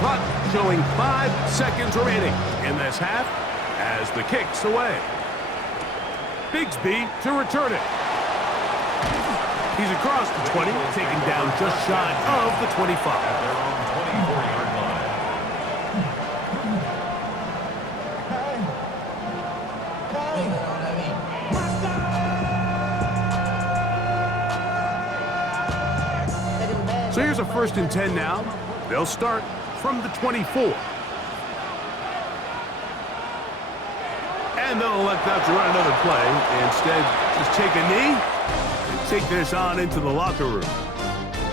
Clock showing 5 seconds remaining in this half as the kick's away. Bigsby to return it. He's across the 20, taken down just shy of the 25. Their own 24-yard line. So here's a 1st and 10 now. They'll start from the 24. And they'll elect not to run another play. Instead, just take a knee and take this on into the locker room.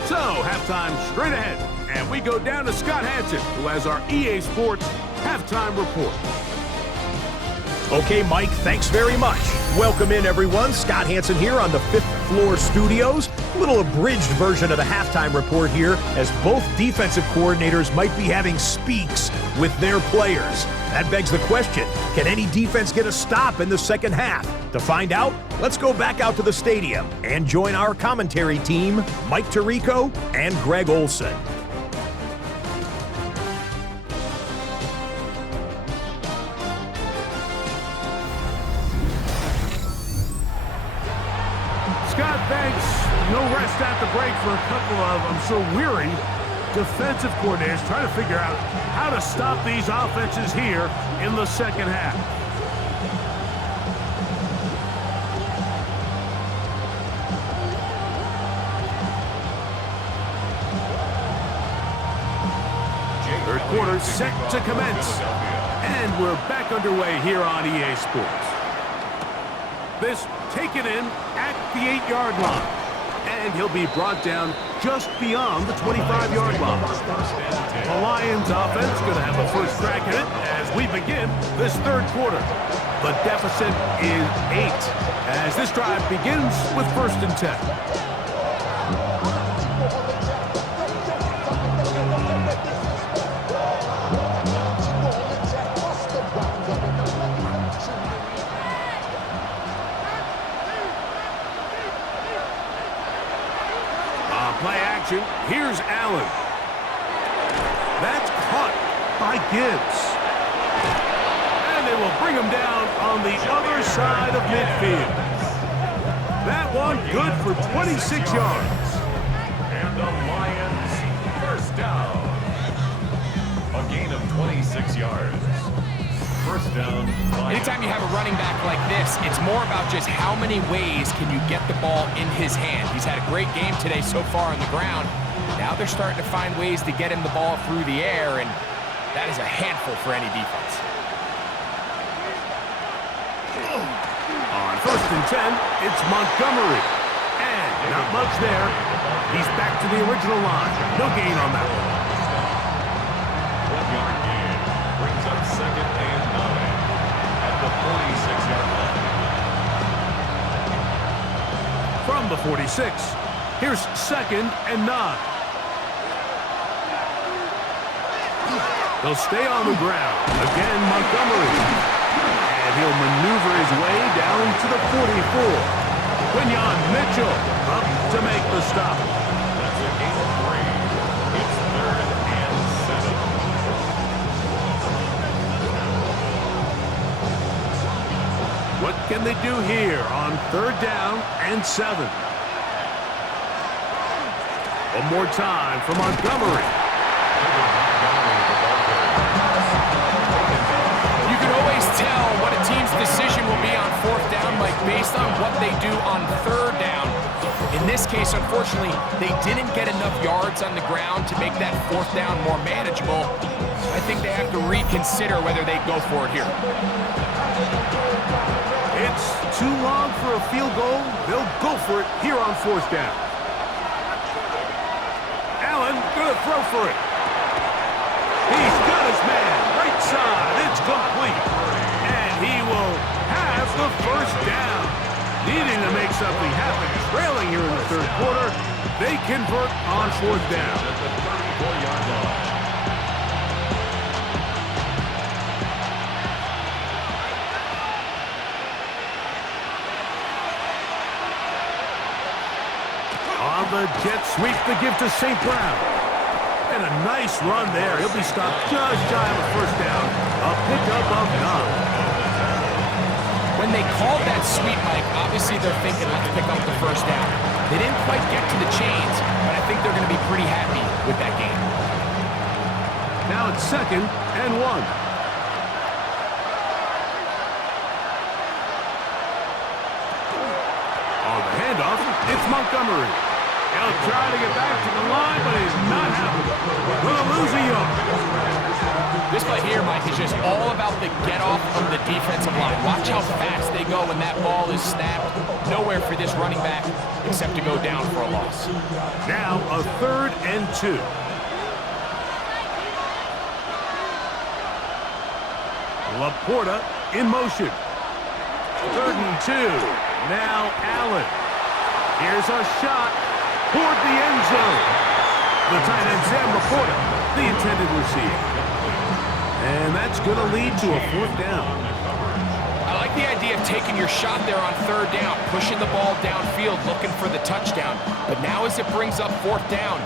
So, halftime straight ahead. And we go down to Scott Hansen, who has our EA Sports halftime report. Okay, Mike, thanks very much. Welcome in, everyone. Scott Hansen here on the 5th floor studios. A little abridged version of the halftime report here, as both defensive coordinators might be having speaks with their players. That begs the question, can any defense get a stop in the second half? To find out, let's go back out to the stadium and join our commentary team, Mike Tirico and Greg Olson. Scott, thanks. No rest at the break for a couple of, I'm sure, weary defensive coordinators trying to figure out how to stop these offenses here in the second half. Third quarter set to commence. And we're back underway here on EA Sports. This taken in at the 8-yard line. And he'll be brought down just beyond the 25-yard line. The Lions offense going to have a first crack at it as we begin this third quarter. The deficit is 8 as this drive begins with 1st and 10. Play action. Here's Allen. That's caught by Gibbs. And they will bring him down on the other side of midfield. That one good for 26 yards. And the Lions first down. A gain of 26 yards. First down. Anytime you have a running back like this, it's more about just how many ways can you get the ball in his hand. He's had a great game today so far on the ground. Now they're starting to find ways to get him the ball through the air, and that is a handful for any defense. On 1st and 10, it's Montgomery. And not much there. He's back to the original line. No gain on that one. 1-yard gain brings up 2nd and 9 at the 46-yard line. From the 46, here's 2nd and 9. They'll stay on the ground. Again, Montgomery. And he'll maneuver his way down to the 44. Quinyon Mitchell up to make the stop. That's a gain of 3. It's 3rd and 7. What can they do here on 3rd down and 7? One more time for Montgomery. You can always tell what a team's decision will be on 4th down, Mike, based on what they do on 3rd down. In this case, unfortunately, they didn't get enough yards on the ground to make that 4th down more manageable. I think they have to reconsider whether they go for it here. It's too long for a field goal. They'll go for it here on 4th down. Allen gonna throw for it. He's got his man. Right side. It's complete. And he will have the first down. Needing to make something happen. Trailing here in the 3rd quarter. They convert on 4th down. At the 34-yard line. Now the jet sweep to give to St. Brown. And a nice run there. He'll be stopped just shy of a first down. A pickup of 9. When they called that sweep, Mike, obviously they're thinking, let's pick up the first down. They didn't quite get to the chains, but I think they're going to be pretty happy with that game. Now it's 2nd and 1. On the handoff, it's Montgomery. He'll try to get back to the line, but he's not happy. Will lose a yard. This play here, Mike, is just all about the get-off from the defensive line. Watch how fast they go when that ball is snapped. Nowhere for this running back except to go down for a loss. Now a 3rd and 2. Laporta in motion. 3rd and 2. Now Allen. Here's a shot toward the end zone. The tight end, Sam Laporta, the intended receiver. And that's going to lead to a 4th down. I like the idea of taking your shot there on 3rd down, pushing the ball downfield, looking for the touchdown. But now as it brings up 4th down,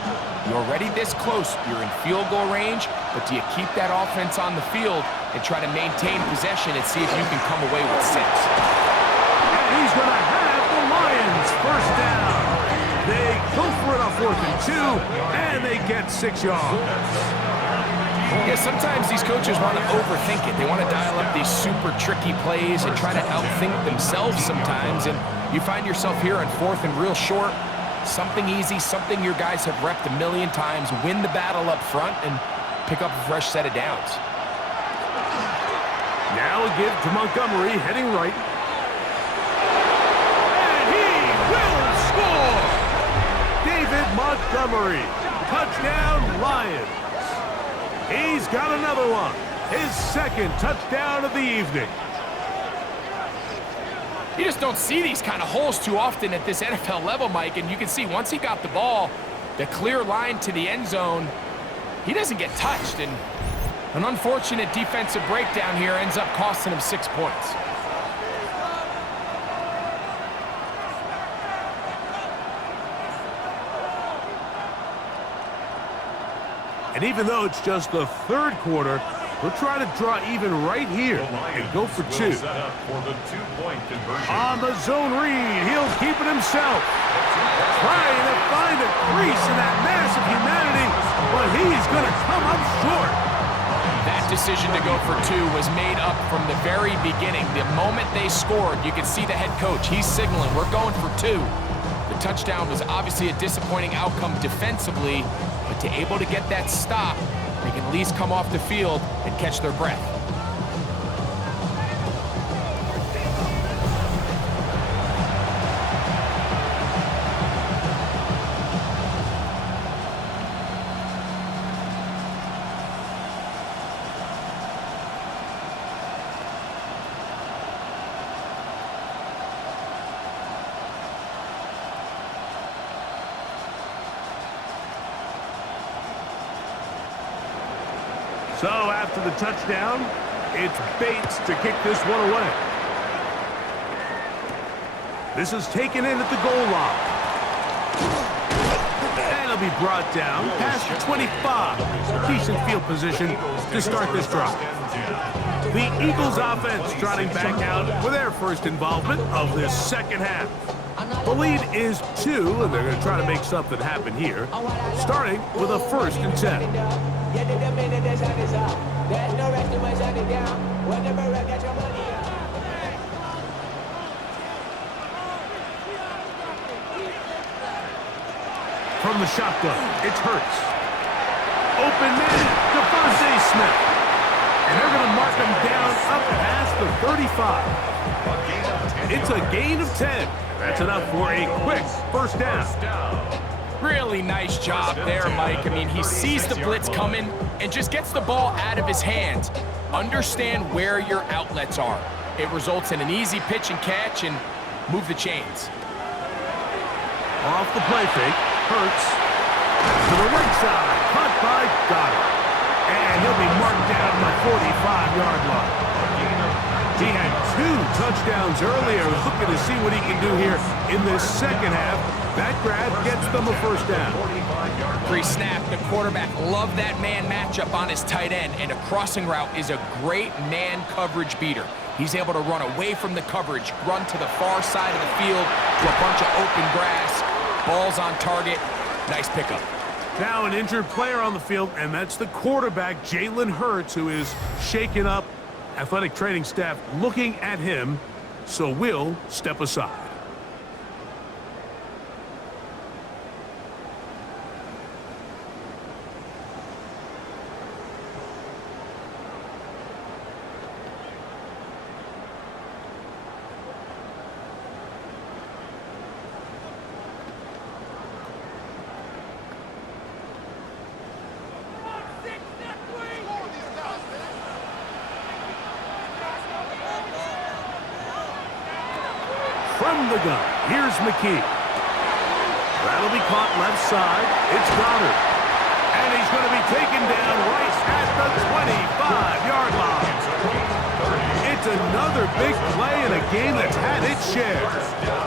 you're already this close. You're in field goal range, but do you keep that offense on the field and try to maintain possession and see if you can come away with 6? And he's going to have the Lions 1st down. They go for it on 4th and 2, and they get 6 yards. Yeah, sometimes these coaches want to overthink it. They want to dial up these super tricky plays and try to outthink themselves sometimes, and you find yourself here on 4th and real short. Something easy, something your guys have repped a million times. Win the battle up front and pick up a fresh set of downs. Now a give to Montgomery, heading right. And he will score! David Montgomery, touchdown Lions. He's got another one. His 2nd touchdown of the evening. You just don't see these kind of holes too often at this NFL level, Mike, and you can see once he got the ball, the clear line to the end zone, he doesn't get touched, and an unfortunate defensive breakdown here ends up costing him 6 points. And even though it's just the 3rd quarter, we'll try to draw even right here and go for 2. On the zone read, he'll keep it himself. Trying to find a crease in that mass of humanity, but he's going to come up short. That decision to go for 2 was made up from the very beginning. The moment they scored, you could see the head coach. He's signaling, we're going for 2. The touchdown was obviously a disappointing outcome defensively, but to able to get that stop, they can at least come off the field and catch their breath. So after the touchdown, it's Bates to kick this one away. This is taken in at the goal line. And it'll be brought down past the 25. Decent field position to start this drive. The Eagles offense trotting back out for their first involvement of this 2nd half. The lead is 2, and they're going to try to make something happen here, starting with a 1st and 10. From the shotgun, it's Hurts. Open man, Devontae Smith. And they're going to mark him down up past the 35. It's a gain of 10. That's enough for a quick 1st down. Really nice job there, Mike. I mean, he sees the blitz coming and just gets the ball out of his hands. Understand where your outlets are. It results in an easy pitch and catch and move the chains. Off the play fake, Hurts to the right side, caught by Goddard. And he'll be marked down at the 45-yard line. He had 2 touchdowns earlier. Looking to see what he can do here in this second half. That grab gets them a first down. Pre-snap, the quarterback loved that man matchup on his tight end, and a crossing route is a great man coverage beater. He's able to run away from the coverage, run to the far side of the field to a bunch of open grass. Ball's on target. Nice pickup. Now an injured player on the field, and that's the quarterback, Jalen Hurts, who is shaken up. Athletic training staff looking at him, so we'll step aside. From the gun, here's McKee. That'll be caught left side. It's Goddard. And he's going to be taken down right at the 25-yard line. It's another big play in a game that's had its share.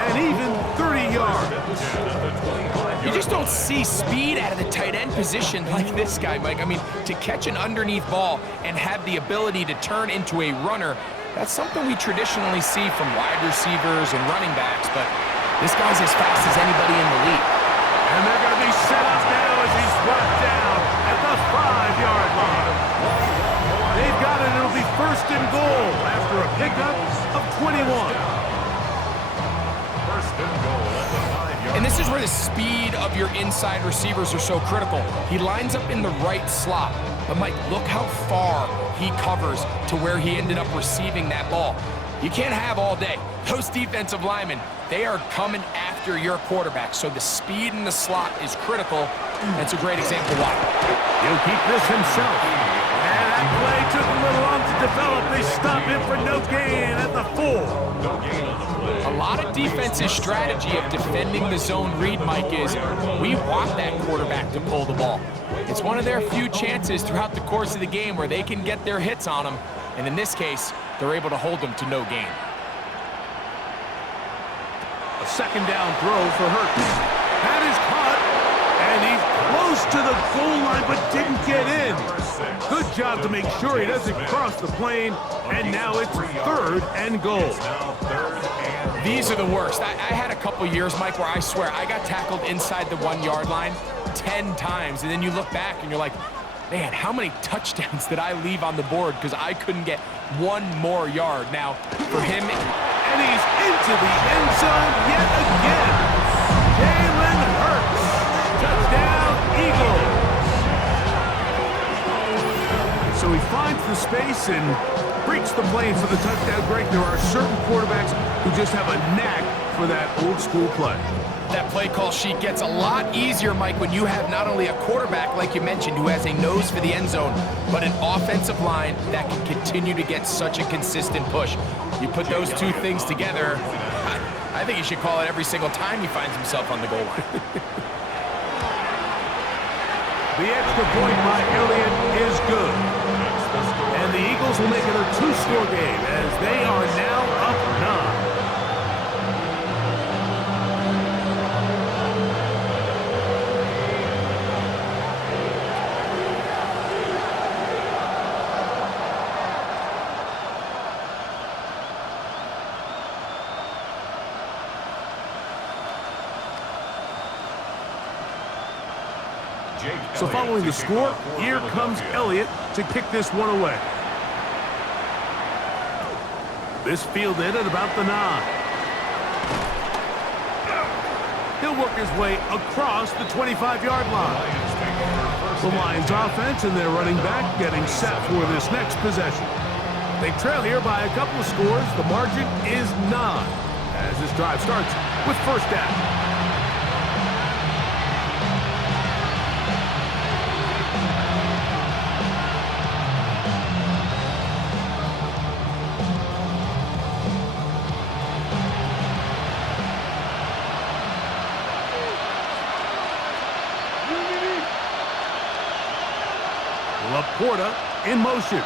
And even 30 yards. You just don't see speed out of the tight end position like this guy, Mike. I mean, to catch an underneath ball and have the ability to turn into a runner, that's something we traditionally see from wide receivers and running backs, but this guy's as fast as anybody in the league. And they're going to be set up now as he's brought down at the 5-yard line. They've got it. It'll be first and goal after a pickup of 21. First and goal at the 5-yard. And this is where the speed of your inside receivers are so critical. He lines up in the right slot, but Mike, look how far he covers to where he ended up receiving that ball. You can't have all day. Those defensive linemen, they are coming after your quarterback, so the speed in the slot is critical. That's a great example why. He'll keep this himself. And that play took a little long to develop. They stop him for no gain at the 4. No gain on the play. A lot of defense's strategy of defending the zone read, Mike, is we want that quarterback to pull the ball. It's one of their few chances throughout the course of the game where they can get their hits on them, and in this case, they're able to hold them to no gain. A second down throw for Hurts. That is caught, and he's close to the goal line but didn't get in. Good job to make sure he doesn't cross the plane, and now it's 3rd and goal. Now 3rd and These are the worst. I had a couple years, Mike, where I swear I got tackled inside the 1-yard line 10 times, and then you look back and you're like, man, how many touchdowns did I leave on the board because I couldn't get one more yard? Now, for him, And he's into the end zone yet again. Jalen Hurts. Touchdown, Eagles. So he finds the space and breaks the planes for the touchdown. Greg, there are certain quarterbacks who just have a knack for that old school play. that play call sheet gets a lot easier, Mike, when you have not only a quarterback, like you mentioned, who has a nose for the end zone, but an offensive line that can continue to get such a consistent push. You put those two things together, I think he should call it every single time he finds himself on the goal line. The extra point by Elliott is good. And the Eagles will make it a two-score game as they are now up 9. So following the score, here comes Elliott to kick this one away. This fielded at about the 9. He'll work his way across the 25-yard line. The Lions offense and their running back getting set for this next possession. They trail here by a couple of scores. The margin is 9 as this drive starts with first down. Laporta in motion.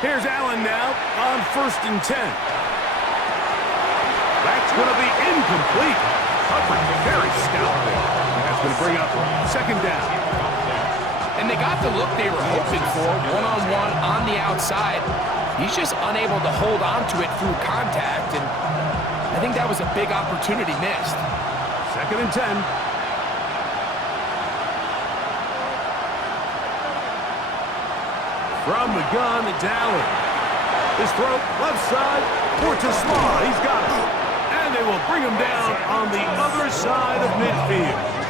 Here's Allen now on 1st and 10. That's going to be incomplete. Coverage very stout there. That's going to bring up 2nd down. And they got the look they were hoping for, one-on-one on the outside. He's just unable to hold on to it through contact, and I think that was a big opportunity missed. 2nd and 10. From the gun, it's Allen. His throw, left side, Portis Small. He's got it. And they will bring him down on the other side of midfield.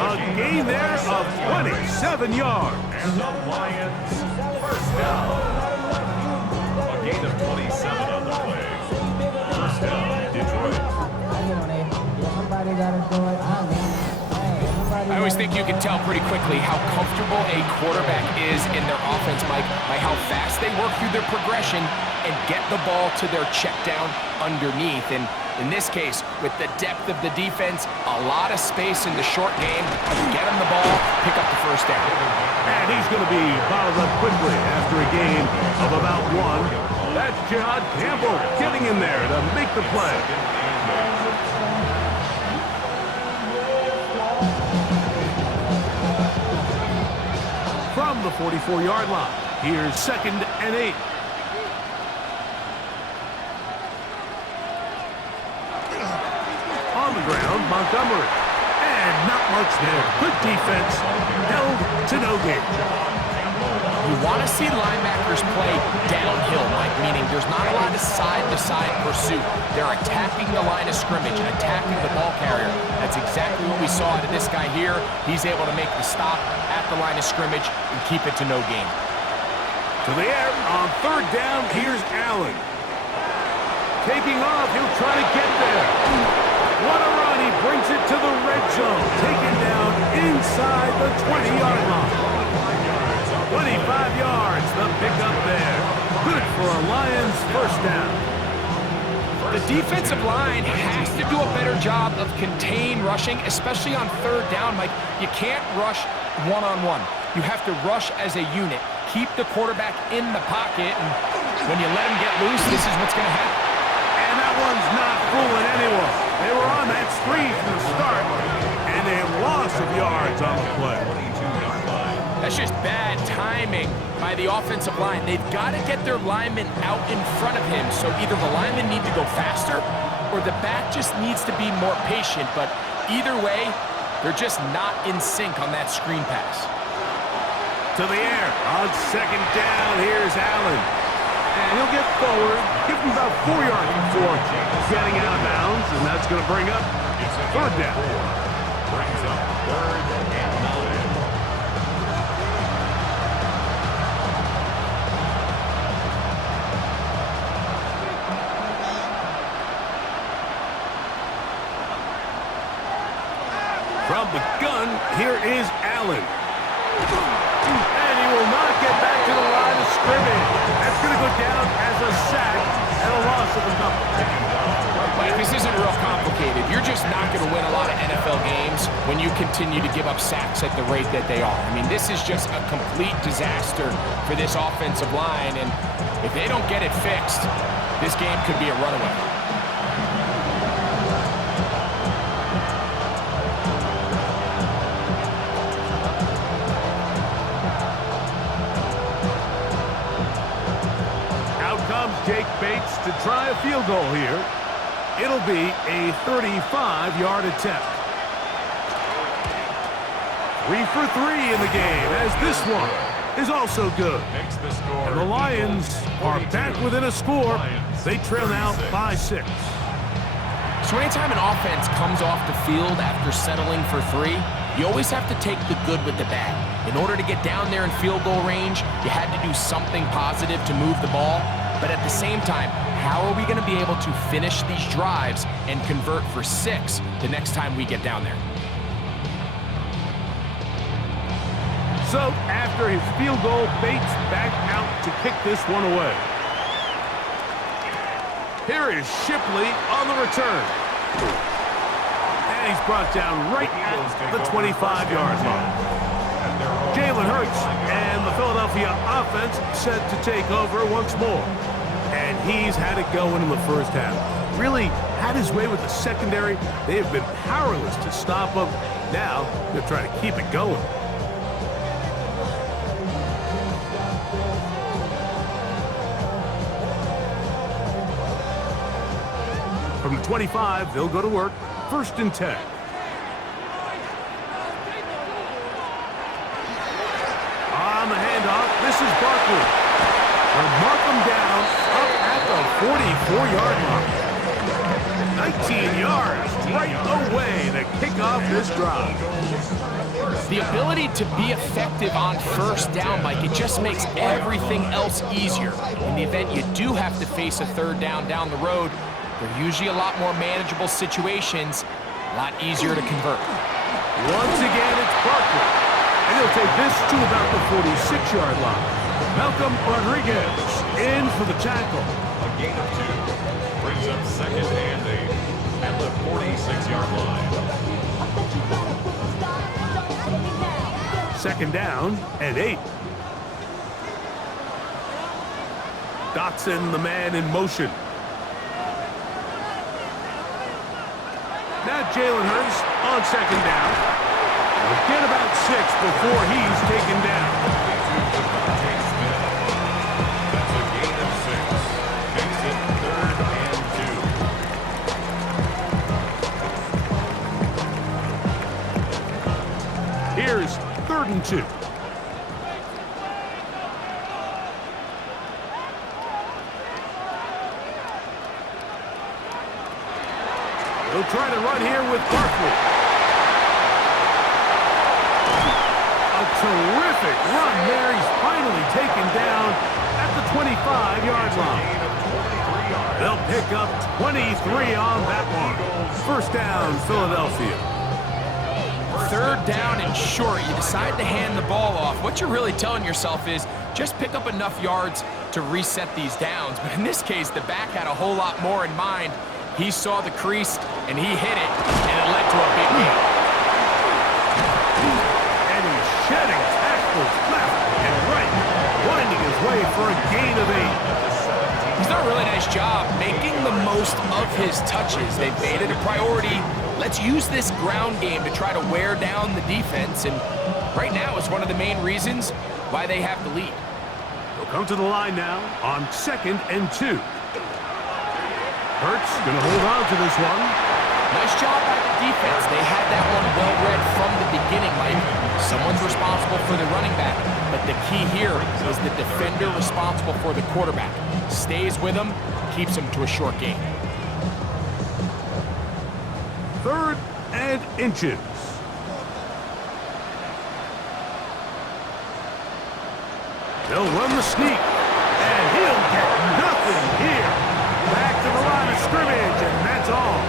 A gain there of 27 yards. And the Lions, 1st down. A gain of 27 on the play. 1st down, Detroit. I always think you can tell pretty quickly how comfortable a quarterback is in their offense, Mike, by how fast they work through their progression and get the ball to their check down underneath. And in this case, with the depth of the defense, a lot of space in the short game, get him the ball, pick up the 1st down. And he's going to be bottled up quickly after a gain of about 1. That's Jihad Campbell getting in there to make the play. From the 44-yard line, here's 2nd and 8. On the ground, Montgomery. And not much there. Good defense. Held to no gain. You want to see linebackers play downhill, Mike, meaning there's not a lot of side-to-side pursuit. They're attacking the line of scrimmage, attacking the ball carrier. That's exactly what we saw out of this guy here. He's able to make the stop at the line of scrimmage and keep it to no gain. To the air on 3rd down, here's Allen. Taking off, he'll try to get there. What a run, he brings it to the red zone. Taken down inside the 20-yard line. 25 yards, the pickup there. Good for a Lions 1st down. The defensive line has to do a better job of contain rushing, especially on 3rd down. Like, you can't rush one-on-one. You have to rush as a unit. Keep the quarterback in the pocket, and when you let him get loose, this is what's going to happen. And that one's not fooling anyone. They were on that screen from the start, and they have loss of yards on the play. That's just bad timing by the offensive line. They've got to get their linemen out in front of him, so either the linemen need to go faster or the back just needs to be more patient. But either way, they're just not in sync on that screen pass. To the air on 2nd down, here's Allen. And he'll get forward, give him about 4 yards before getting out of bounds, and that's going to bring up 3rd down. Brings up 3rd and 9. From the gun, here is Allen. And he will not get back to the line of scrimmage. That's going to go down as a sack and a loss of a couple. Mike, this isn't real complicated. You're just not going to win a lot of NFL games when you continue to give up sacks at the rate that they are. I mean, this is just a complete disaster for this offensive line, and if they don't get it fixed, this game could be a runaway. Jake Bates to try a field goal here. It'll be a 35-yard attempt. 3 for 3 in the game, as this one is also good. And the Lions are back within a score. They trail now by 6. So anytime an offense comes off the field after settling for 3, you always have to take the good with the bad. In order to get down there in field goal range, you had to do something positive to move the ball. But at the same time, how are we going to be able to finish these drives and convert for 6 the next time we get down there? So after his field goal, Bates back out to kick this one away. Here is Shipley on the return. And he's brought down right at the 25-yard line. Jalen Hurts and the the Philadelphia offense set to take over once more. And he's had it going in the first half. Really had his way with the secondary. They have been powerless to stop him. Now they're trying to keep it going. From the 25, they'll go to work. 1st and 10. On the handoff, this is Barkley. They'll mark him down up at the 44-yard line. 19 yards right away to kick off this drive. The ability to be effective on 1st down, Mike, it just makes everything else easier. In the event you do have to face a 3rd down the road, they're usually a lot more manageable situations, a lot easier to convert. Once again, it's Barkley. And he'll take this to about the 46-yard line. Malcolm Rodriguez in for the tackle. A gain of 2 brings up 2nd and 8 at the 46-yard line. 2nd down and 8. Dotson, the man in motion. Now Jalen Hurts on 2nd down. He'll get about 6 before he's taken down. That's a gain of 6. Makes it 3rd and 2. Here's 3rd and 2. He'll try to run here with Barkley. A terrific run there. He's finally taken down at the 25-yard line. They'll pick up 23 on that one. 1st down, Philadelphia. 3rd down and short. You decide to hand the ball off. What you're really telling yourself is just pick up enough yards to reset these downs. But in this case, the back had a whole lot more in mind. He saw the crease, and he hit it, and it led to a big gain. And he's shedding tackles left and right, winding his way for a gain of 8. He's done a really nice job making the most of his touches. They've made it a priority. Let's use this ground game to try to wear down the defense, and right now it's one of the main reasons why they have the lead. They'll come to the line now on 2nd and 2. Hurts going to hold on to this one. Nice job by the defense. They had that one well read from the beginning, Mike. Someone's responsible for the running back, but the key here is the defender responsible for the quarterback. Stays with him, keeps him to a short gain. 3rd and inches. They'll run the sneak, and he'll get nothing here. Back to the line of scrimmage, and that's all.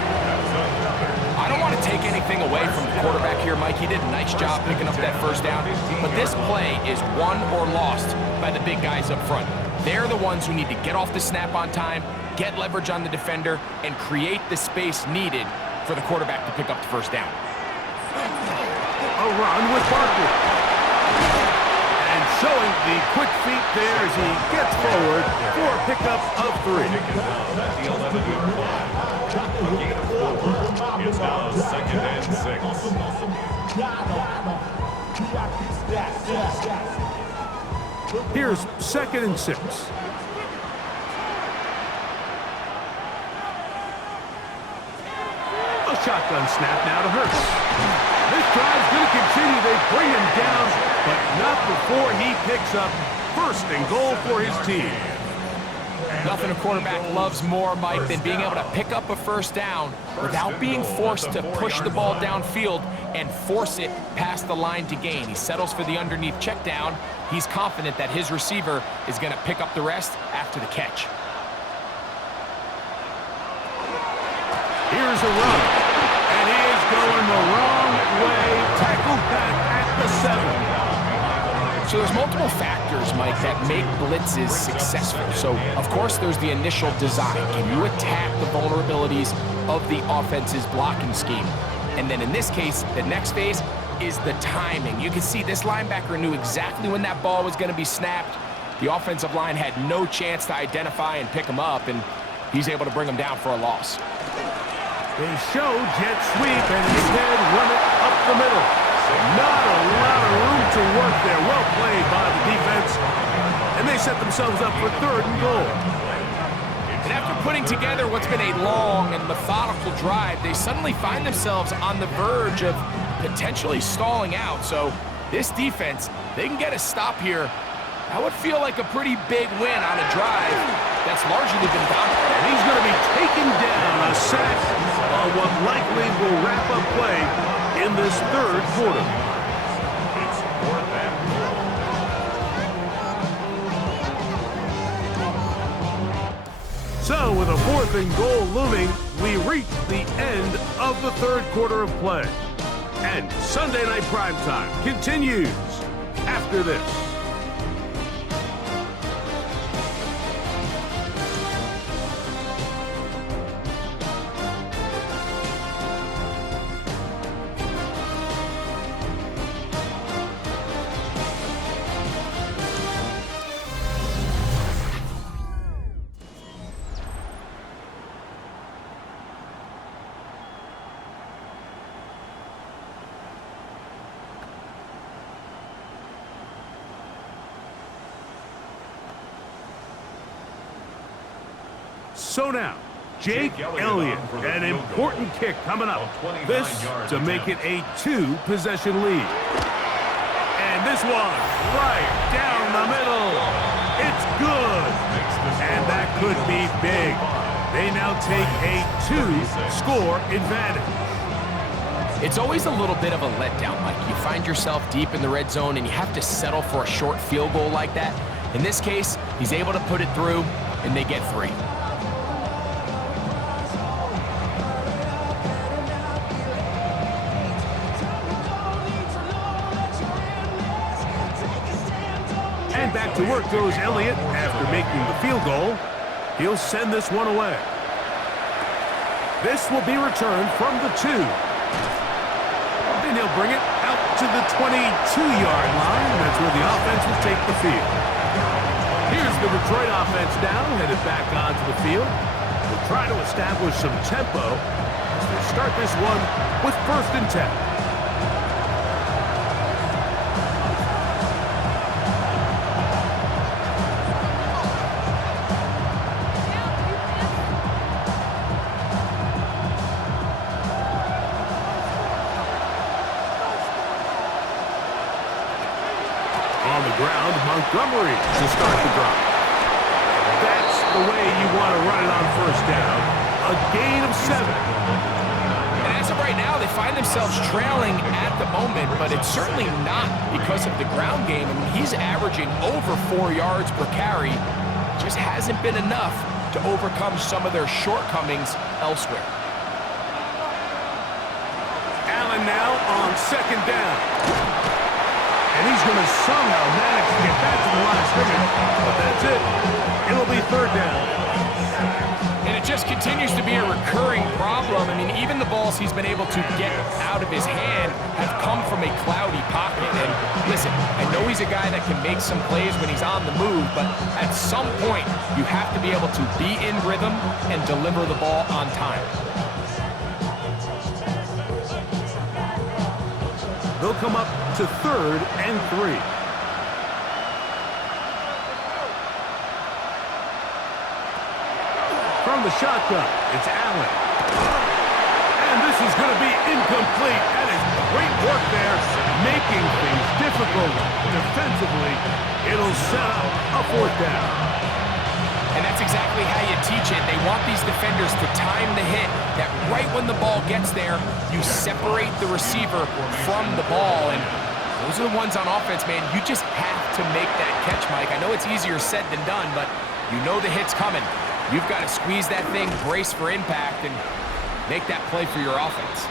I don't want to take anything away from the quarterback here, Mike. He did a nice job picking up that 1st down, but this play is won or lost by the big guys up front. They're the ones who need to get off the snap on time, get leverage on the defender, and create the space needed for the quarterback to pick up the 1st down. A run with Barkley. And showing the quick feet there as he gets forward for a pickup of 3. It's now 2nd and 6. Here's 2nd and 6. A shotgun snap now to Hurts. This drive's going to continue. They bring him down, but not before he picks up 1st and goal for his team. Nothing a quarterback loves more, Mike, than being able to pick up a 1st down without being forced to push the ball downfield and force it past the line to gain. He settles for the underneath check down. He's confident that his receiver is going to pick up the rest after the catch. Here's a run, and he is going the wrong way. Tackled back at the 7. So there's multiple factors, Mike, that make blitzes successful. So, of course, there's the initial design. Can you attack the vulnerabilities of the offense's blocking scheme? And then in this case, the next phase, is the timing. You can see this linebacker knew exactly when that ball was going to be snapped. The offensive line had no chance to identify and pick him up, and he's able to bring him down for a loss. They show jet sweep and instead run it up the middle. Not a lot of room to work there. Well played by the defense. And they set themselves up for 3rd and goal. And after putting together what's been a long and methodical drive, they suddenly find themselves on the verge of potentially stalling out. So this defense, they can get a stop here. That would feel like a pretty big win on a drive that's largely been dominated. And he's going to be taken down, a sack on what likely will wrap up play in this 3rd quarter. It's 4th and goal. So with a 4th and goal looming, we reach the end of the 3rd quarter of play. And Sunday Night Primetime continues after this. So now, Jake Elliott, an important kick coming up. This to make it a 2-possession lead. And this one, right down the middle. It's good. And that could be big. They now take a 2-score advantage. It's always a little bit of a letdown, Mike. You find yourself deep in the red zone and you have to settle for a short field goal like that. In this case, he's able to put it through and they get 3. And back to work goes Elliott after making the field goal. He'll send this one away. This will be returned from the 2. And he'll bring it out to the 22-yard line. That's where the offense will take the field. Here's the Detroit offense now, headed back onto the field. They'll try to establish some tempo as they start this one with 1st and 10. On the ground, Montgomery to start the drive. That's the way you want to run it on 1st down. A gain of 7. And as of right now, they find themselves trailing at the moment, but it's certainly not because of the ground game. I mean, he's averaging over 4 yards per carry. Just hasn't been enough to overcome some of their shortcomings elsewhere. Allen now on 2nd down. And he's going to somehow manage to get back to the line of scrimmage, but that's it. It'll be 3rd down. And it just continues to be a recurring problem. I mean, even the balls he's been able to get out of his hand have come from a cloudy pocket. And listen, I know he's a guy that can make some plays when he's on the move, but at some point, you have to be able to be in rhythm and deliver the ball on time. They'll come up to 3rd and 3. From the shotgun, it's Allen. And this is going to be incomplete. That is great work there, making things difficult defensively. It'll set up a 4th down. And that's exactly how you teach it. They want these defenders to time the hit, that right when the ball gets there, you separate the receiver from the ball. And those are the ones on offense, man. You just have to make that catch, Mike. I know it's easier said than done, but you know the hit's coming. You've got to squeeze that thing, brace for impact, and make that play for your offense.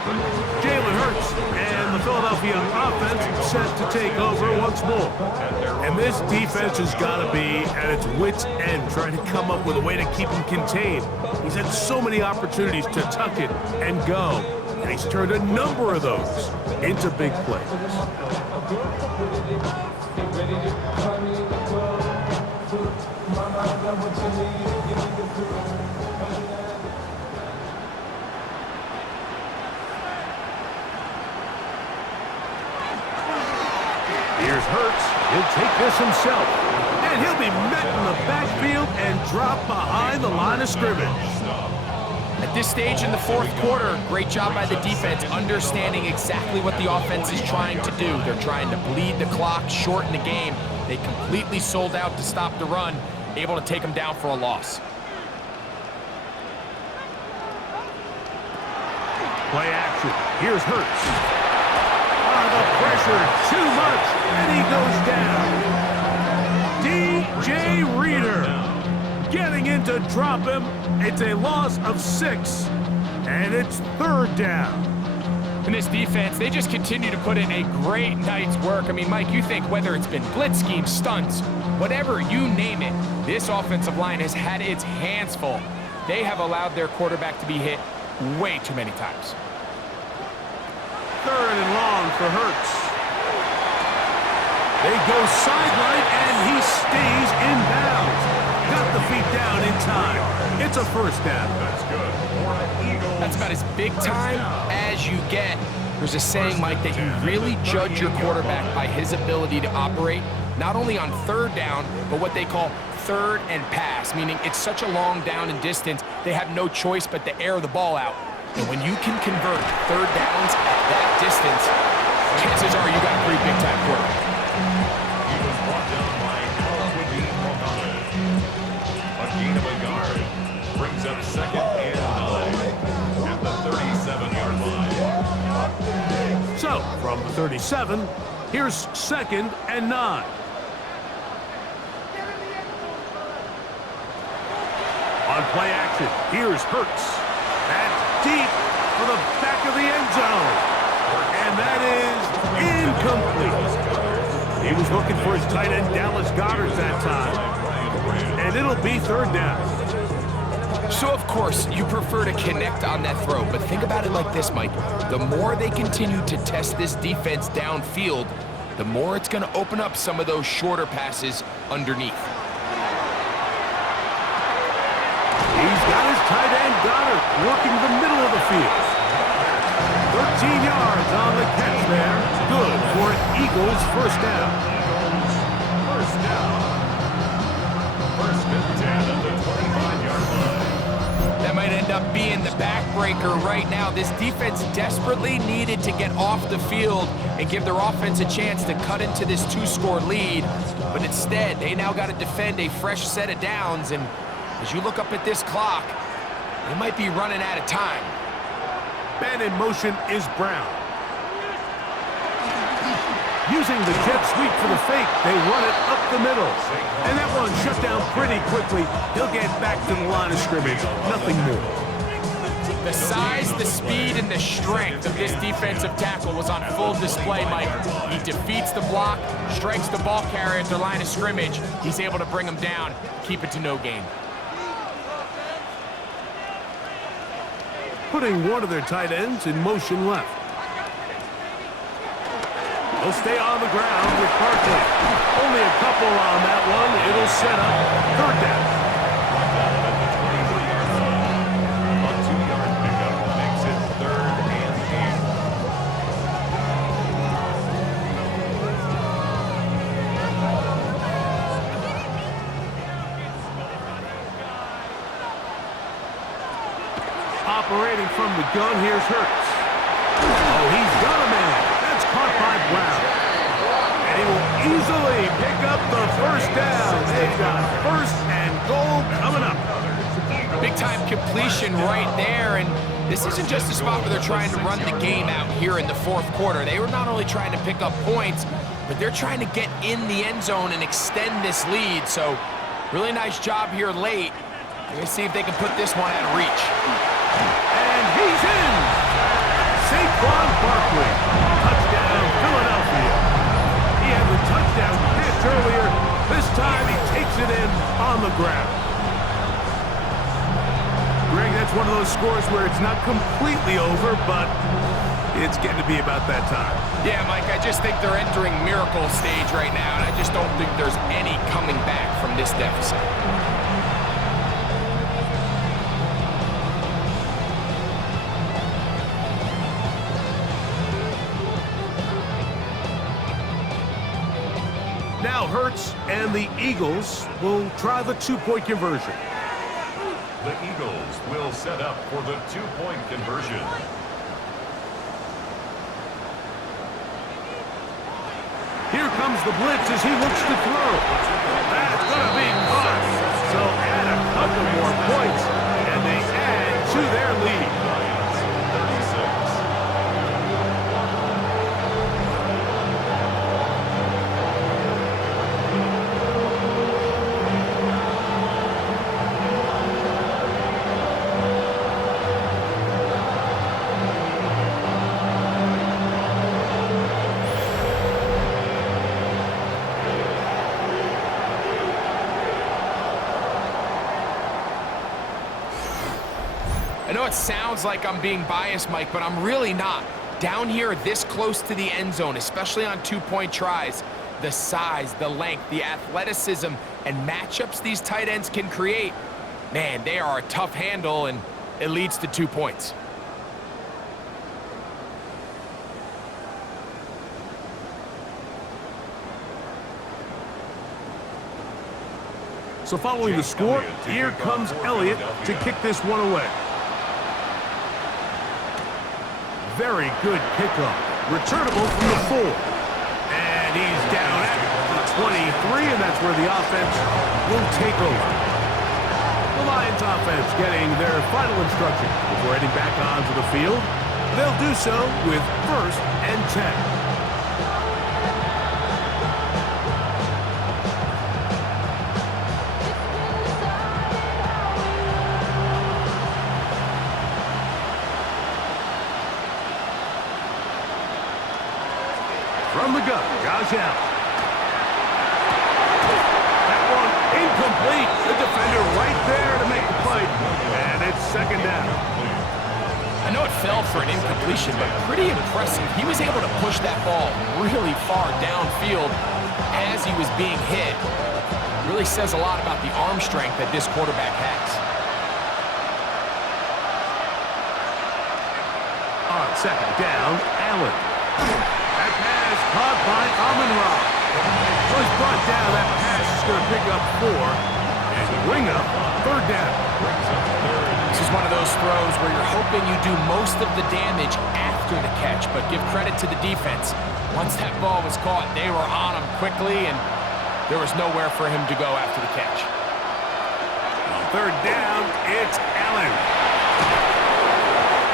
Jalen Hurts and the Philadelphia offense set to take over once more. And this defense has got to be at its wits' end, trying to come up with a way to keep him contained. He's had so many opportunities to tuck it and go. And he's turned a number of those into big plays. Here's Hurts. He'll take this himself. And he'll be met in the backfield and dropped behind the line of scrimmage. At this stage in the fourth quarter, great job by the defense, understanding exactly what the offense is trying to do. They're trying to bleed the clock, shorten the game. They completely sold out to stop the run, able to take them down for a loss. Play action. Here's Hurts. The pressure, too much, and he goes down. DJ Reader getting in to drop him. It's a loss of 6, and it's third down. And this defense, they just continue to put in a great night's work. I mean, Mike, you think whether it's been blitz schemes, stunts, whatever, you name it, this offensive line has had its hands full. They have allowed their quarterback to be hit way too many times. Third and long for Hurts. They go sideline, and he stays in bounds. Got the feet down in time. It's a first down. That's good. That's about as big time as you get. There's a saying, Mike, that you really judge your quarterback by his ability to operate, not only on third down, but what they call third and pass, meaning it's such a long down and distance, they have no choice but to air the ball out. And when you can convert third downs at that distance, chances are you got a pretty big-time quarterback. He was brought down by Al-Quadin Mohammed. A gain of a yard brings up second and 9 at the 37-yard line. So, from the 37, here's second and 9. On play action, here's Hurts. That's deep for the back of the end zone. And that is incomplete. He was looking for his tight end, Dallas Goedert, that time. And it'll be third down. So, of course, you prefer to connect on that throw, but think about it like this, Mike. The more they continue to test this defense downfield, the more it's going to open up some of those shorter passes underneath. He's got his tight end, Goedert, working the middle of the field. 13 yards on the catch there. Good for an Eagles first down. First down. First and 10 at the 25-yard line. That might end up being the backbreaker right now. This defense desperately needed to get off the field and give their offense a chance to cut into this 2-score lead. But instead, they now got to defend a fresh set of downs. And as you look up at this clock, they might be running out of time. Man in motion is Brown. Using the jet sweep for the fake, they run it up the middle. And that one shut down pretty quickly. He'll get back to the line of scrimmage. Nothing more. The size, the speed, and the strength of this defensive tackle was on full display, Mike. He defeats the block, strikes the ball carrier at the line of scrimmage. He's able to bring him down, keep it to no gain. Putting one of their tight ends in motion left. He'll stay on the ground with Barkley. Only a couple on that one. It'll set up third down. A 2-yard pickup makes it third and 8. Operating from the gun, here's Hurts. Oh, he's got a man. That's caught by Brown. And he will easily pick up the first down. They've got first and goal coming up. Big-time completion right there, and this isn't just a spot where they're trying to run the game out here in the fourth quarter. They were not only trying to pick up points, but they're trying to get in the end zone and extend this lead. So, really nice job here late. We're going to see if they can put this one out of reach. And he's in! Saquon Barkley. Touchdown, Philadelphia. He had the touchdown catch earlier. This time he takes it in on the ground. Greg, that's it's one of those scores where it's not completely over, but it's getting to be about that time. Yeah, Mike, I just think they're entering miracle stage right now, and I just don't think there's any coming back from this deficit. Now Hurts and the Eagles will try the two-point conversion. The Eagles will set up for the two-point conversion. Here comes the blitz as he looks to throw. That's going to be caught. So add a couple more points, and they add to their lead. 36. I know it sounds like I'm being biased, Mike, but I'm really not. Down here, this close to the end zone, especially on two-point tries, the size, the length, the athleticism, and matchups these tight ends can create, man, they are a tough handle, and it leads to 2 points. So following the score, here comes Elliott to kick this one away. Very good kickoff. Returnable from the 4. And he's down at the 23, and that's where the offense will take over. The Lions offense getting their final instruction before heading back onto the field. They'll do so with 1st and 10. From the gun, Josh Allen. That one incomplete. The defender right there to make the play. And it's 2nd down. I know it fell for an incompletion, but pretty impressive. He was able to push that ball really far downfield as he was being hit. Really says a lot about the arm strength that this quarterback has. On 2nd down, Allen. That pass caught by Amon-Ra. So he's brought down. That pass is going to pick up 4 and bring up 3rd down. This is one of those throws where you're hoping you do most of the damage after the catch, but give credit to the defense. Once that ball was caught, they were on him quickly, and there was nowhere for him to go after the catch. On 3rd down, it's Allen.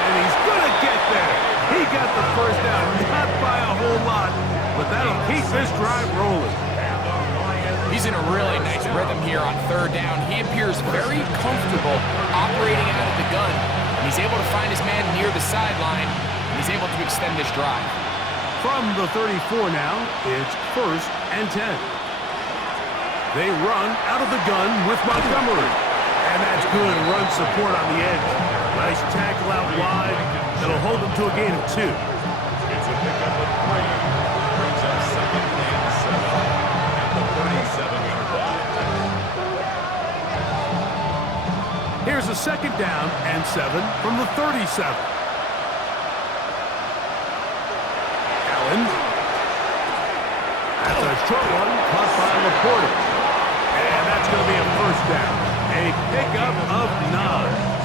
And he's going to get there. He got the 1st down, not by a whole lot, but that'll keep this drive rolling. He's in a really nice rhythm here on 3rd down. He appears very comfortable operating out of the gun, and he's able to find his man near the sideline, and he's able to extend this drive. From the 34 now, it's 1st and 10. They run out of the gun with Montgomery, and that's good run support on the edge. Nice tackle out wide. That'll hold them to a gain of 2. It's a pickup of 3. Brings up 2nd and 7 at the 37-yard line. Here's a 2nd down and 7 from the 37. Allen. That's a short one caught by Laporta. And that's going to be a 1st down. A pickup of 9.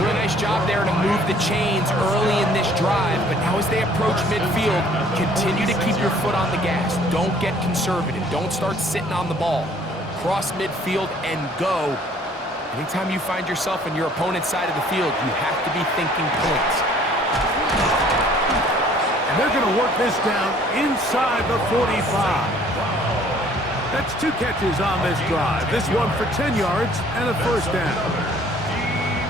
Doing a nice job there to move the chains early in this drive, but now as they approach midfield, continue to keep your foot on the gas. Don't get conservative. Don't start sitting on the ball. Cross midfield and go. Anytime you find yourself on your opponent's side of the field, you have to be thinking points. And they're going to work this down inside the 45. That's 2 catches on this drive. This one for 10 yards and a 1st down.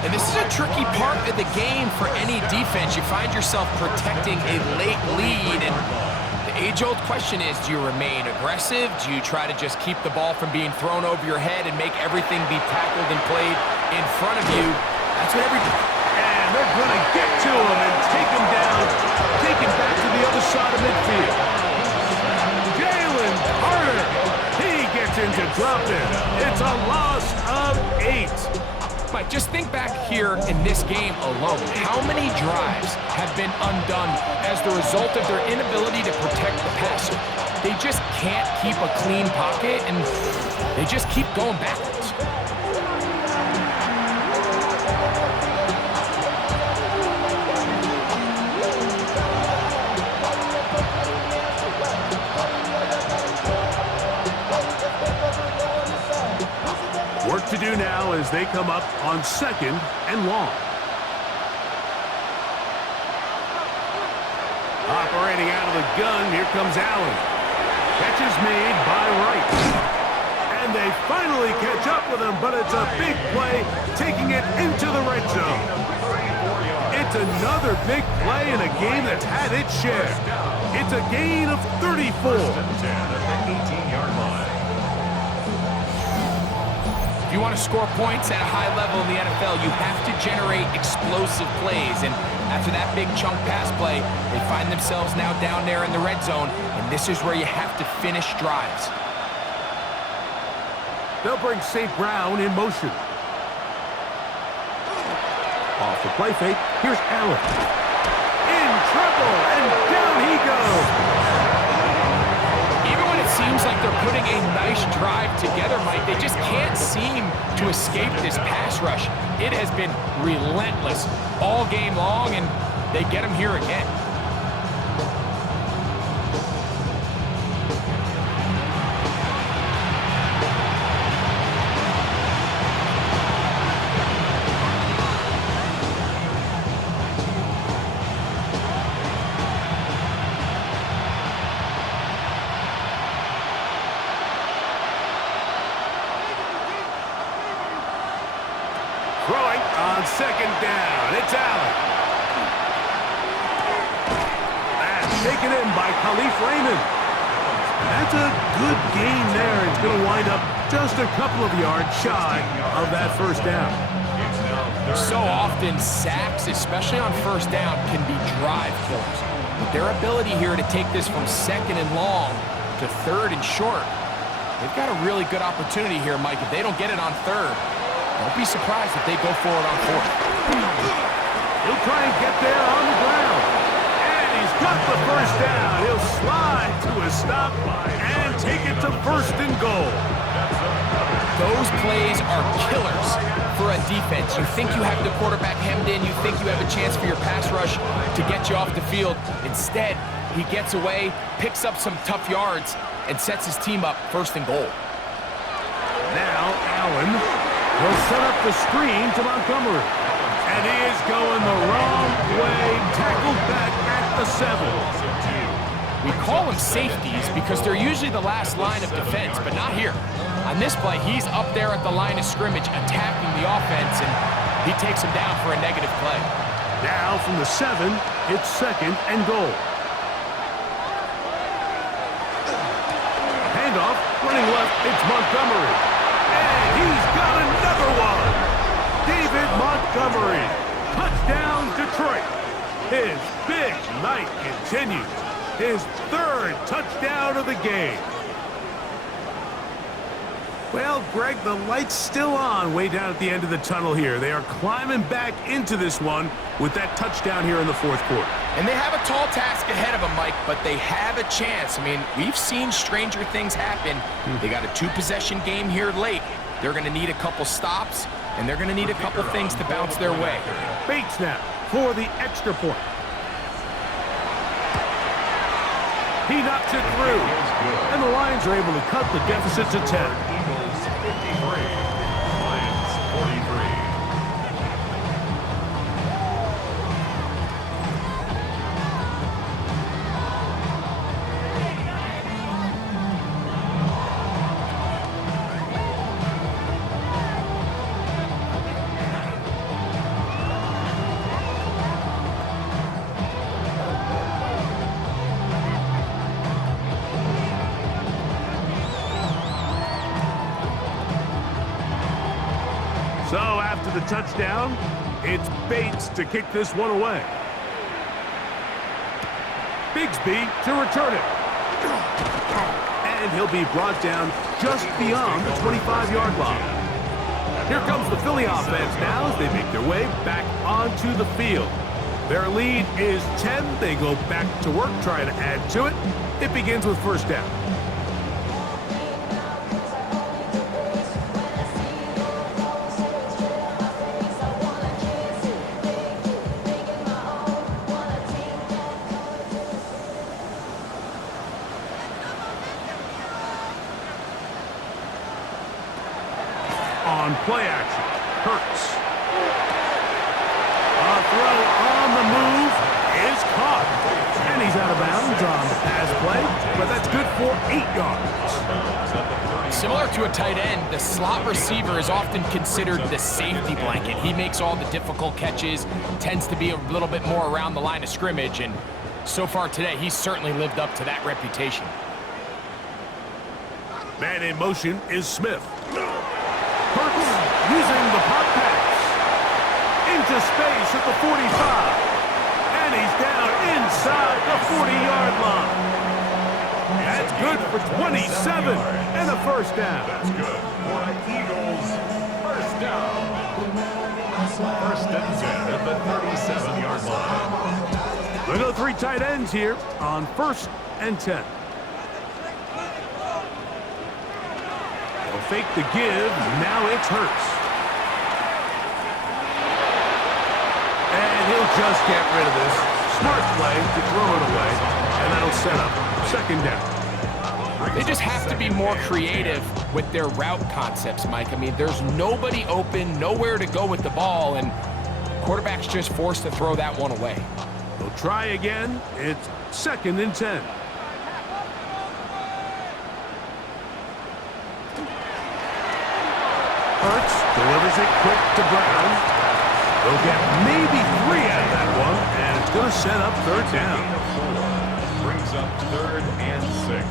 And this is a tricky part of the game for any defense. You find yourself protecting a late lead, and the age-old question is, do you remain aggressive? Do you try to just keep the ball from being thrown over your head and make everything be tackled and played in front of you? That's what And they're going to get to him and take him down, take him back to the other side of midfield. Jalen Carter, he gets into dropping. It's a loss of 8. But just think back here in this game alone. How many drives have been undone as the result of their inability to protect the passer? They just can't keep a clean pocket, and they just keep going backwards. Work to do now as they come up on 2nd and long. Operating out of the gun, here comes Allen. Catch is made by Wright. And they finally catch up with him, but it's a big play, taking it into the red zone. It's another big play in a game that's had its share. It's a gain of 34. At the 18-yard line. If you want to score points at a high level in the NFL, you have to generate explosive plays. And after that big chunk pass play, they find themselves now down there in the red zone, and this is where you have to finish drives. They'll bring St. Brown in motion. Off the play fake, here's Allen. In trouble, and down he goes. Even when it seems like they're putting a nice drive together, Mike, they just can't seem to escape this pass rush. It has been relentless all game long, and they get him here again. Throwing on 2nd down. It's Allen. That's taken in by Khalif Raymond. That's a good gain there. It's going to wind up just a couple of yards shy of that 1st down. So often, sacks, especially on 1st down, can be drive killers. But their ability here to take this from 2nd and long to 3rd and short, they've got a really good opportunity here, Mike. If they don't get it on 3rd, don't be surprised if they go for it on 4th. He'll try and get there on the ground. And he's got the 1st down. He'll slide to a stop and take it to 1st and goal. Those plays are killers for a defense. You think you have the quarterback hemmed in. You think you have a chance for your pass rush to get you off the field. Instead, he gets away, picks up some tough yards, and sets his team up 1st and goal. Now Allen will set up the screen to Montgomery. And he is going the wrong way, tackled back at the 7. We call them safeties because they're usually the last line of defense, but not here. On this play, he's up there at the line of scrimmage attacking the offense, and he takes him down for a negative play. Now from the 7, it's 2nd and goal. Handoff, running left, it's Montgomery. And he's got another one. David Montgomery, touchdown Detroit. His big night continues. His 3rd touchdown of the game. Well, Greg, the light's still on way down at the end of the tunnel here. They are climbing back into this one with that touchdown here in the 4th quarter. And they have a tall task ahead of them, Mike, but they have a chance. I mean, we've seen stranger things happen. They got a 2-possession game here late. They're going to need a couple stops, and they're going to need a couple things to bounce their way. Bates now for the extra point. He knocks it through, and the Lions are able to cut the deficit to 10. Eagles 53, Lions 43. for the touchdown. It's Bates to kick this one away. Bigsby to return it. And he'll be brought down just beyond the 25-yard line. Here comes the Philly offense now as they make their way back onto the field. Their lead is 10. They go back to work trying to add to it. It begins with first down. On play action, Hurts. A throw on the move is caught. And he's out of bounds on the pass play, but that's good for 8 yards. Similar to a tight end, the slot receiver is often considered the safety blanket. He makes all the difficult catches, tends to be a little bit more around the line of scrimmage, and so far today, he's certainly lived up to that reputation. Man in motion is Smith. Hurts using the pop pass into space at the 45. And he's down inside the 40-yard line. That's good for 27 and a first down. That's good for an Eagles first down. First and 10 at the 37-yard line. Look at the 3 tight ends here on first and 10. They'll fake the give. Now it's Hurts. And he'll just get rid of this. Smart play to throw it away. And that'll set up second down. They just have to be more creative with their route concepts, Mike. I mean, there's nobody open, nowhere to go with the ball, and quarterback's just forced to throw that one away. They'll try again. It's second and 10. Hurts delivers it quick to Brown. They'll get maybe 3 out of that one, and it's going to set up third down. Brings up third and 6.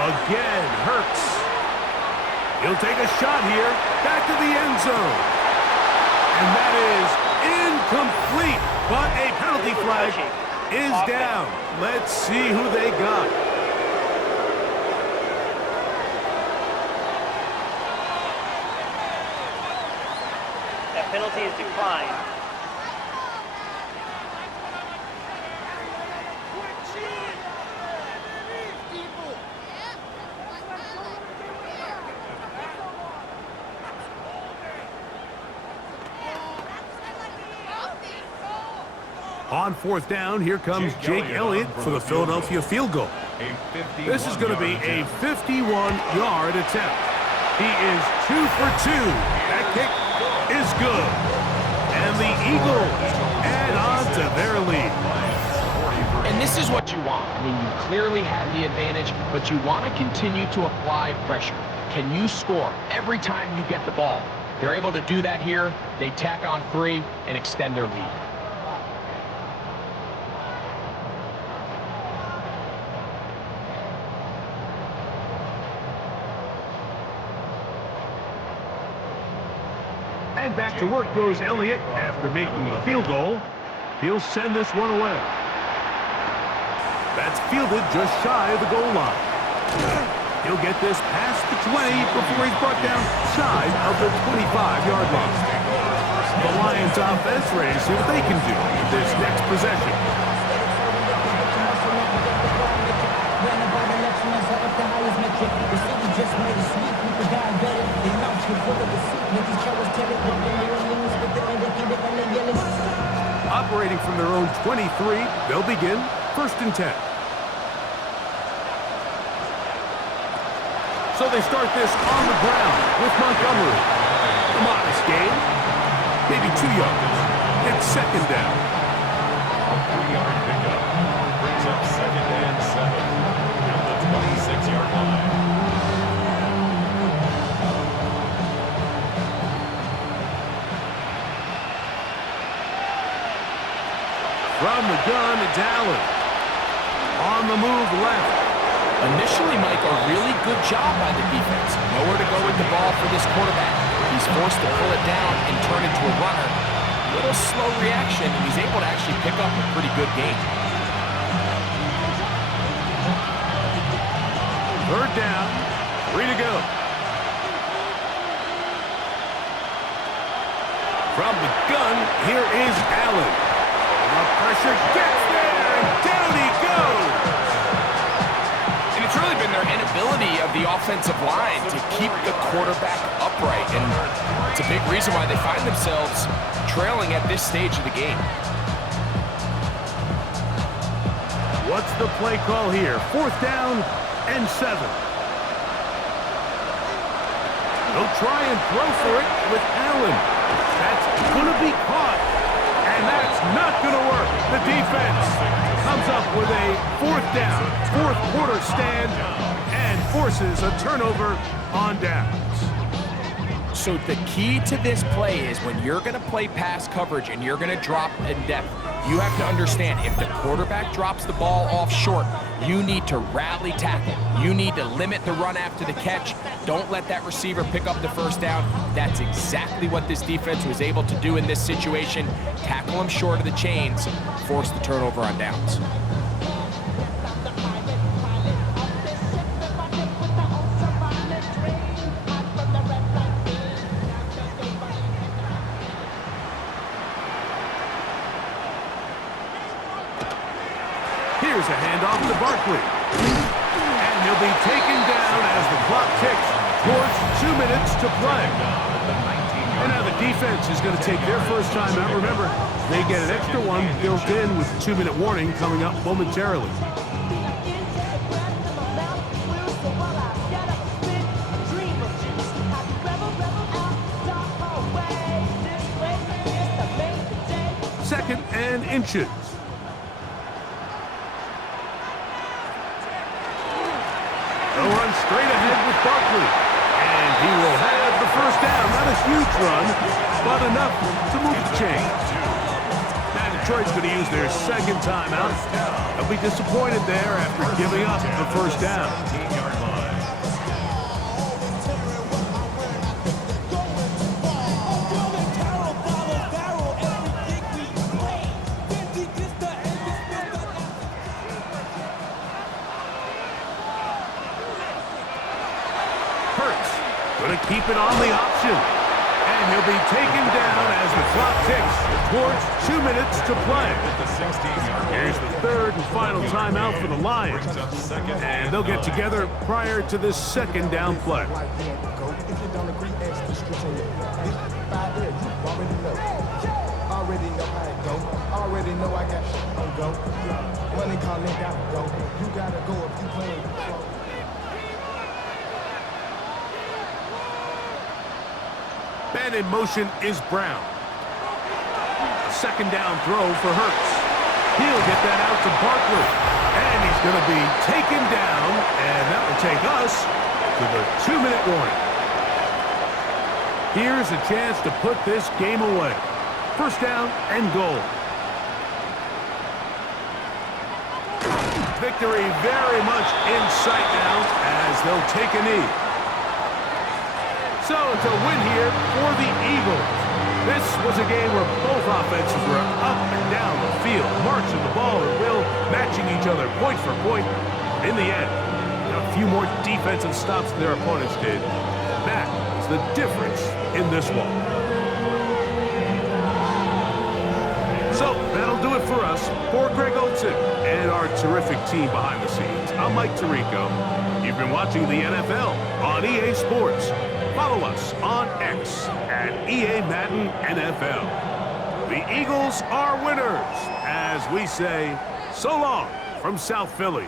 Again, Hurts. He'll take a shot here, back to the end zone. And that is incomplete, but a penalty flag is down. Let's see who they got. That penalty is declined. On fourth down, here comes Jake Elliott for the Philadelphia field goal. This is going to be a 51-yard attempt. He is 2 for 2. That kick is good. And the Eagles add on to their lead. And this is what you want. I mean, you clearly have the advantage, but you want to continue to apply pressure. Can you score every time you get the ball? They're able to do that here. They tack on 3 and extend their lead. And back to work goes Elliott after making a field goal. He'll send this one away. That's fielded just shy of the goal line. He'll get this past the 20 before he's brought down shy of the 25-yard line. The Lions offense ready to see what they can do with this next possession. Operating from their own 23, they'll begin first and 10. So they start this on the ground with Montgomery. A modest gain, maybe 2 yards. It's second down. 3-yard pickup brings up second and 7 at the 26-yard line. From the gun, it's Allen. On the move left. Initially, Mike, a really good job by the defense. Nowhere to go with the ball for this quarterback. He's forced to pull it down and turn into a runner. A little slow reaction, and he's able to actually pick up a pretty good game. Third down, 3 to go. From the gun, here is Allen. The pressure gets there, and down he goes. And it's really been their inability of the offensive line to keep the quarterback upright. And it's a big reason why they find themselves trailing at this stage of the game. What's the play call here? 4th down and 7. They'll try and throw for it with Allen. That's going to be caught, and that's not going to work. The defense comes up with a 4th down, 4th quarter stand, and forces a turnover on downs. So the key to this play is when you're going to play pass coverage and you're going to drop in depth, you have to understand if the quarterback drops the ball off short, you need to rally tackle. You need to limit the run after the catch. Don't let that receiver pick up the 1st down. That's exactly what this defense was able to do in this situation. Tackle him short of the chains, force the turnover on downs. Here's a handoff to Barkley. And he'll be taken down as the clock ticks towards 2 minutes to play. And now the defense is going to take their first time out. Remember, they get an extra one built in with the 2-minute warning coming up momentarily. Second and inches. They'll run straight ahead with Barkley. And he will have the 1st down. Not a huge run, but enough to move the chains. Now Detroit's going to use their 2nd timeout. They'll be disappointed there after giving up the 1st down. Going to keep it on the option. And he'll be taken down as the clock ticks towards 2 minutes to play. Here's the 3rd and final timeout for the Lions. And they'll get together prior to this 2nd down play. Already know I got shit on go. Money calling, gotta go. You gotta go if you playing control. Man in motion is Brown. 2nd down throw for Hurts. He'll get that out to Barkley. And he's going to be taken down. And that will take us to the 2-minute warning. Here's a chance to put this game away. 1st down and goal. Victory very much in sight now as they'll take a knee. So it's a win here for the Eagles. This was a game where both offenses were up and down the field, marching the ball at will, matching each other point for point. In the end, a few more defensive stops than their opponents did. That is the difference in this one. So that'll do it for us. For Greg Olson and our terrific team behind the scenes, I'm Mike Tirico. You've been watching the NFL on EA Sports. Follow us on X at EA Madden NFL. The Eagles are winners, as we say, so long from South Philly.